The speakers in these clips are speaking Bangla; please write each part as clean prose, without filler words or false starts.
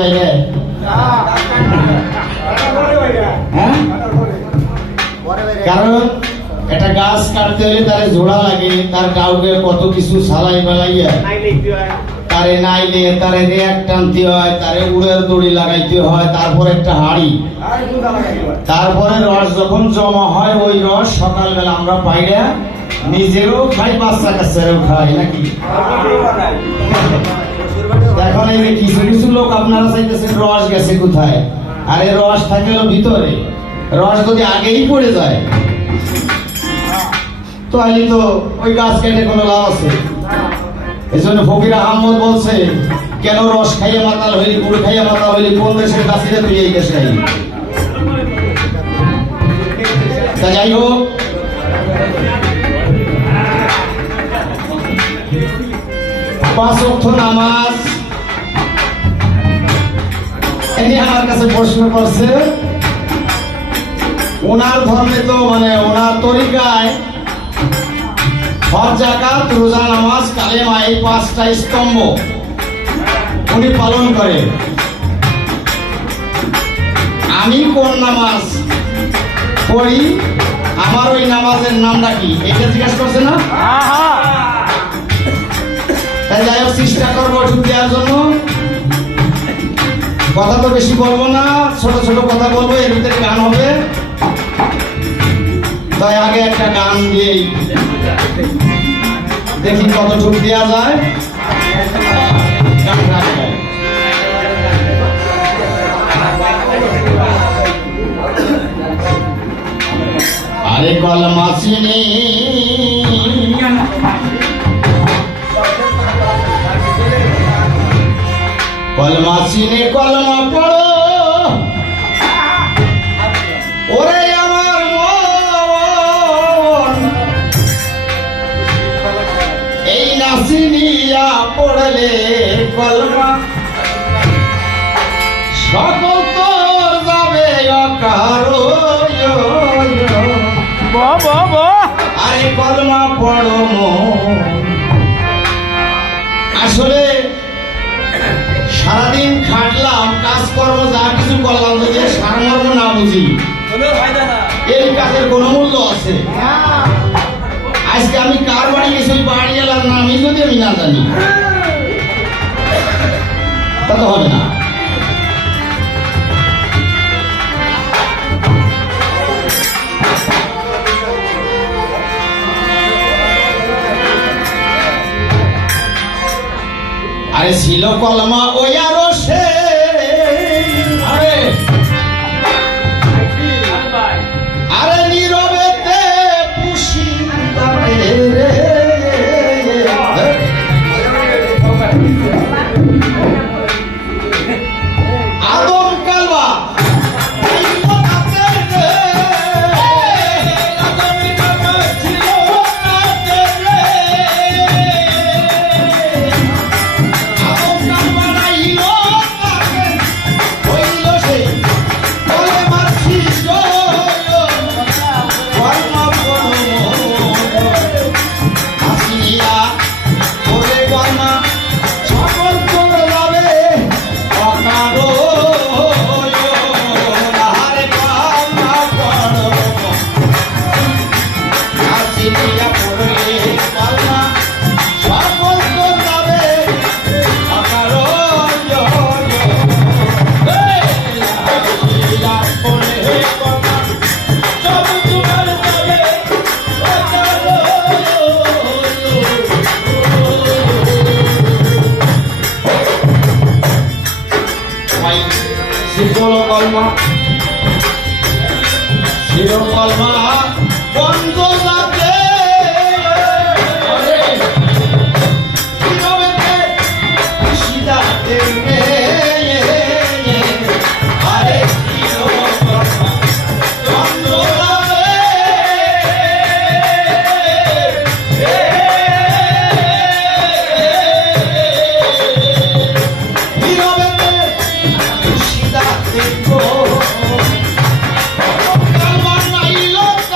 বাইরে? কারণ একটা গাছ কাটতে হলে তার জোড়া লাগে, তার কাউকে কত কিছু সালাই বেলাইয়া তারে নাইলে তারে রেক টানতে হয়, তারে উড়ের দড়ি লাগাইতে হয়, তারপর একটা হাড়ি, তারপরে রস যখন জমা হয় ওই রস সকালবেলা আমরা পাইরা নিজেও খাই, বাচ্চা কাচ্চারেও খাই নাকি? এখন এই যে কিছু কিছু লোক আপনারা চাইতেছেন রস গেছে কোথায়, আর এই রস থাকে ভিতরে। রস যদি আগেই পড়ে যায় তাহলে তো ওই গাছ কেটে কোনো লাভ আছে? এই জন্য ফকির আহমদ বলছে, কেন রস খাইয়ে মাতাল হইলি, গুড় খাইয়ে মাতাল হইলি, কোন দেশের গাছিরা তুই এই দেশে আইলি? তা যাই হোক, পাঁচ ওয়াক্ত নামাজ এনে আমার কাছে প্রশ্ন করছে। ওনার ধর্মে তো মানে ওনার তরিকায় হজ, যাকাত, রোজা, নামাজ, কালেমা এই পাঁচটা স্তম্ভ উনি পালন করেন। আমি কোন নামাজ পড়ি, আমার ওই নামাজের নামটা কি, এটা জিজ্ঞাসা করছে না? তাই যাই হোক, চেষ্টা করবো ওষুধ দেওয়ার জন্য। কথা তো বেশি বলবো না, ছোট ছোট কথা বলবো, এর ভিতরে গান হবে। তাই আগে একটা গান দিয়েই দেখি কতটুকু দেওয়া যায়। আরে কলমা চিনি কলমা চিনি কলমা পড়ো, ওরে আমার মন এই নাসিনিয়া পড়লে কলমা সকল তোর যাবে অকারো। আরে কলমা পড়ো মন। আসলে সারাদিন খাটলাম, কাজকর্ম যা কিছু করলাম, যদি সারমর্ম না বুঝি এই কাজের কোন মূল্য আছে? আজকে আমি কার বাড়ি গেছি, বাড়ি এলাম না আমি যদি আমি না জানি, তা তো হবে না। আরে ছিল কলমা ওই আরো সে, আরে নীরবেতে পুষি রে আদম কালবা কলমা বন্ধ যাবে Look!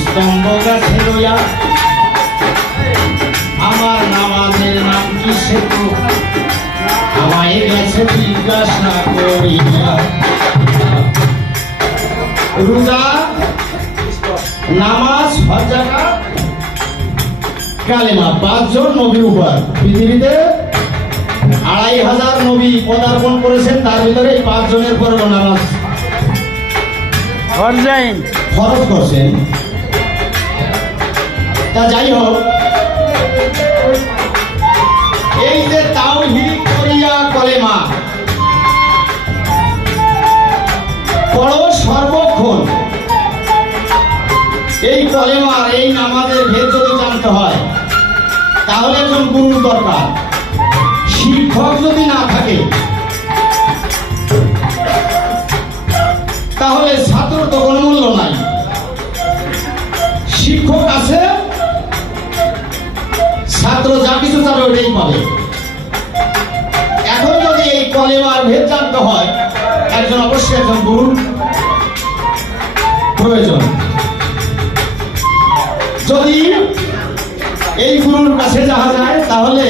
স্তম্ভ গাছে রইয়া আমার নামাজের নাম কি সেতু আমায় গেছে জিজ্ঞাসা করিয়া রোজা নামাজ হজ যাকাত কালেমা 5 জন নবীর উপর পৃথিবীতে 2500 নবী পদার্পণ করেছেন তার ভিতরে এই 5 জনের পর নামাজ ফরজ করছেন তা যাই হোক এই যে তাওহীদ করিয়া কলেমা পড়ো সর্বক্ষণ এই কলেমার এই নামাজের ভেদ যদি জানতে হয় তাহলে একজন গুরুর দরকার শিক্ষক যদি না থাকে তাহলে ছাত্র তো কোনো মূল্য নাই শিক্ষক আছে ছাত্র যা কিছু চাবে ওটাই পাবে এখন যদি এই কলেমার ভেদ জানতে হয় একজন অবশ্যই একজন গুরুর প্রয়োজন যদি এই গুরুর কাছে যাওয়া যায় তাহলে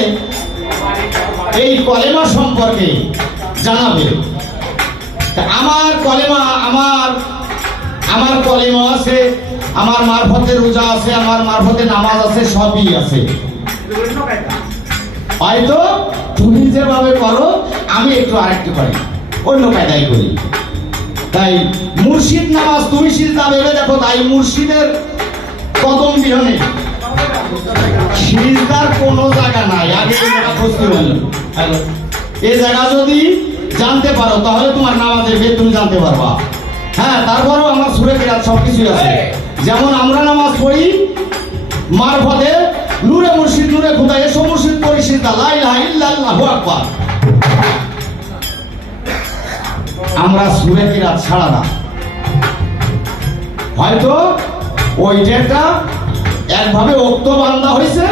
এই কলেমা সম্পর্কে জানাবে আমার কলেমা আমার কলেমা আছে আমার মারফতে রোজা আছে আমার মারফতে নামাজ আছে সবই আছে হয়তো তুমি যেভাবে করো আমি একটু আরেকটু করি অন্য কায়দায় করি তাই মুর্শিদ নামাজ তুমি সিজদা ভেবে দেখো তাই মুর্শিদের কদম বিহনে সিজদার কোনো জায়গা নাই আগে এই জায়গা বুঝতে পারলো এই জায়গা যদি জানতে পারো তাহলে তোমার নামাজের ভেদ তুমি জানতে পারবা হ্যাঁ তারপরেও আমার সূরা কিরাত সবকিছুই আছে যেমন আমরা নামাজ পড়ি মারফতে নূরে মুর্শিদ নূরে খুদা এসো মুর্শিদ পড়ি সিজদা লা ইলাহা ইল্লাল্লাহু আকবার আমরা সূরা কিরাত ছাড়া না হয়তো ওইটা একভাবে উক্ত বান্দা হয়েছে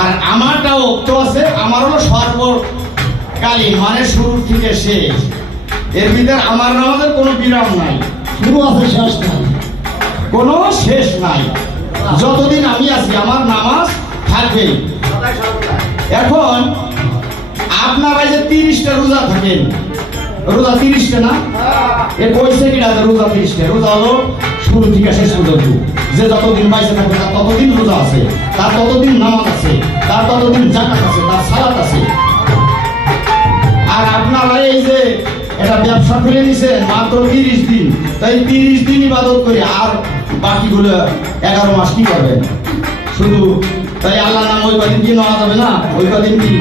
আর আমারটা উক্ত আছে আমার হলো সর্বকালী মানে শুরু থেকে শেষ এর ভিতরে আমার নামাজের কোনো বিরাম নাই শুরু আছে শেষ নাই কোনো শেষ নাই যতদিন আমি আছি আমার নামাজ থাকবে এখন আপনারা যে 30টা রোজা থাকেন রোজা 30টা না এ কইছে কি রোজা 30টা রোজা হলো শুরু থেকে শেষ পর্যন্ত যে যতদিন বাইসে থাকবে তার ততদিন রোজা আছে তার ততদিন নামাজ আছে তার ততদিন যাকাত আছে তার সালাত আছে আর আপনারা এই যে এটা ব্যবসা করে নিছেন মাত্র 30 দিন তাই 30 দিন ইবাদত করে আর বাকিগুলো 11 মাস কি করবেন শুধু তাই আল্লাহর নাম ওই কদিন কি নেওয়া যাবে না ওই কদিন কি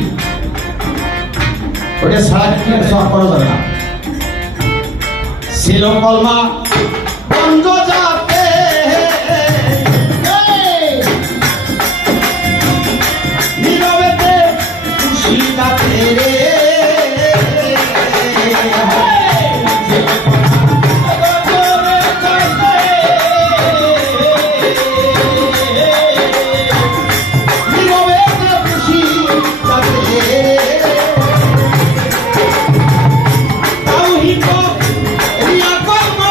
ওটা ছাড়া কি সব করা যাবে না ছিল কলমা বন্ধ যাতে নীরবেতে খুশি তাতে রে রিয়া কর্ম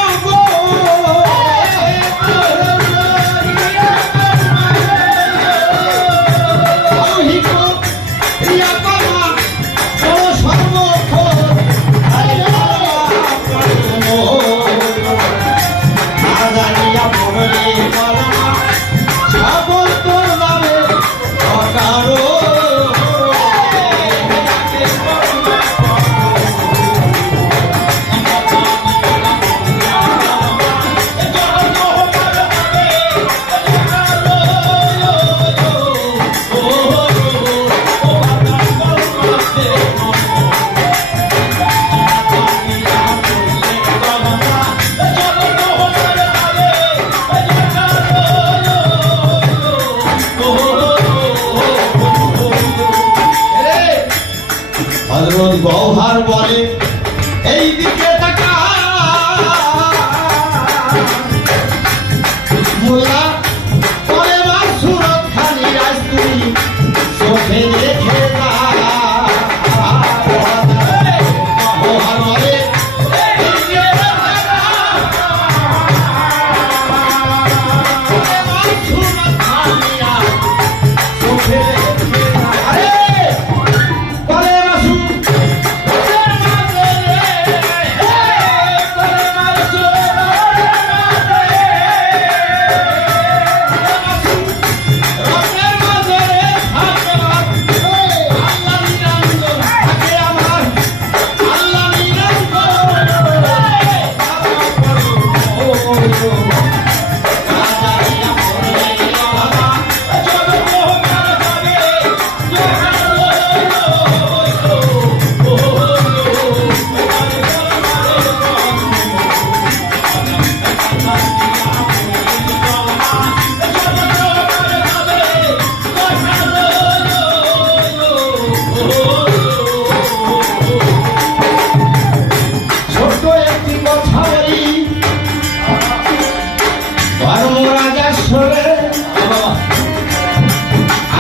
ধর্মরাজার সরে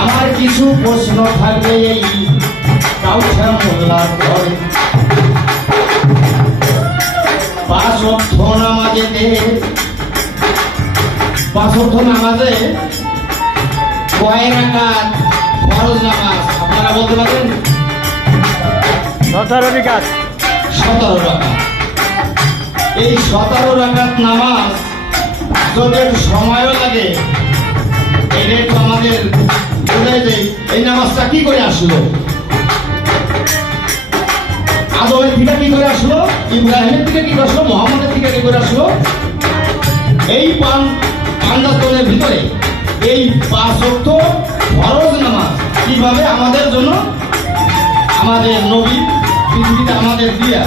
আমার কিছু প্রশ্ন থাকবে এই কাউছা মোল্লার ঘরে। 5 ওয়াক্ত নামাজেতে 5 ওয়াক্ত নামাজে কয় রাকাত ফরজ নামাজ আপনারা বলতে পারেন? 17 রাকাত। 17 রাকাত। এই 17 রাকাত নামাজ যদি একটু সময়ও লাগে এটা একটু আমাদের বোঝাই যে এই নামাজটা কি করে আসলো, আদমের থেকে কি করে আসলো, ইব্রাহিমের থেকে কি করে আসলো, মোহাম্মদের থেকে কি করে আসলো। এই পাঞ্জাতনের ভিতরে এই 5 ওয়াক্ত ফরজ নামাজ কিভাবে আমাদের জন্য আমাদের নবী পৃথিবীতে আমাদের দিয়া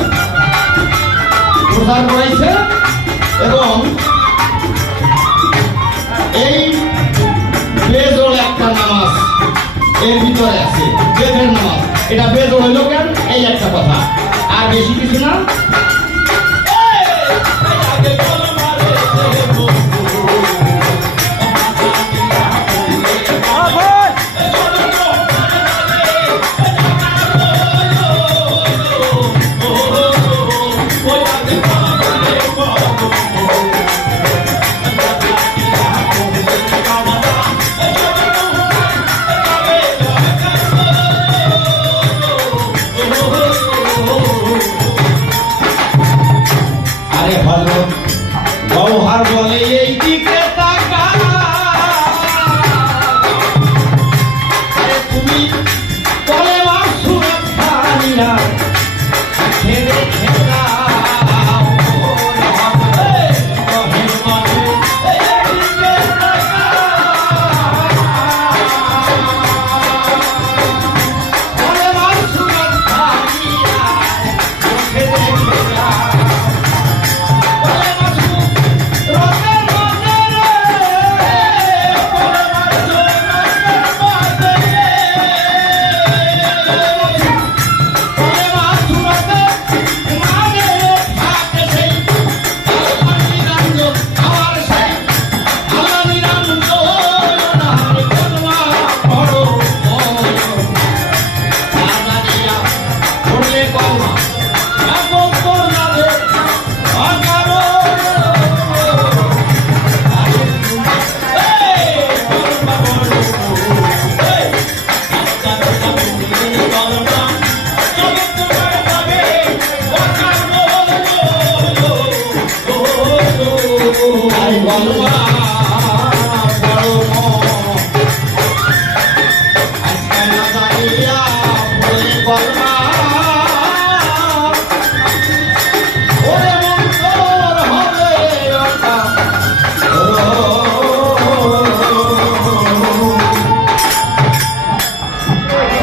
প্রচার করাইছে, এবং এই বেজোড় একটা নামাজ এর ভিতরে আছে, বেদের নামাজ। এটা বেজোড় হইল কেন, এই একটা কথা, আর বেশি কিছু না। আরে হযরত গওহার বলে এই দিকে তাকা, আরে তুমি বলে মাসুরাত খানিরা খেলে খেলা I